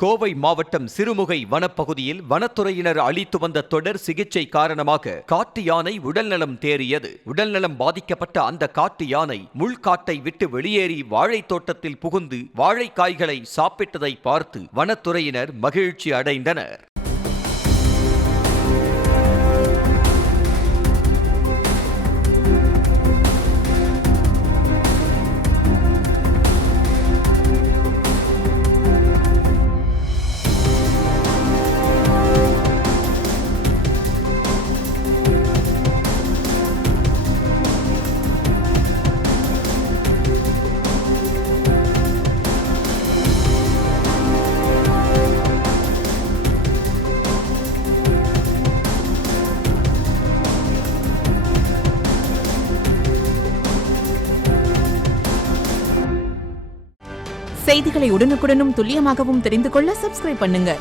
கோவை மாவட்டம் சிறுமுகை வனப்பகுதியில் வனத்துறையினர் அளித்து வந்த தொடர் சிகிச்சை காரணமாக காட்டு யானை உடல்நலம் தேறியது. உடல்நலம் பாதிக்கப்பட்ட அந்த காட்டு யானை முள்காட்டை விட்டு வெளியேறி வாழைத் தோட்டத்தில் புகுந்து வாழைக்காய்களை சாப்பிட்டதை பார்த்து வனத்துறையினர் மகிழ்ச்சி அடைந்தனர். செய்திகளை உடனுக்குடனும் துல்லியமாகவும் தெரிந்து கொள்ள சப்ஸ்கிரைப் பண்ணுங்க.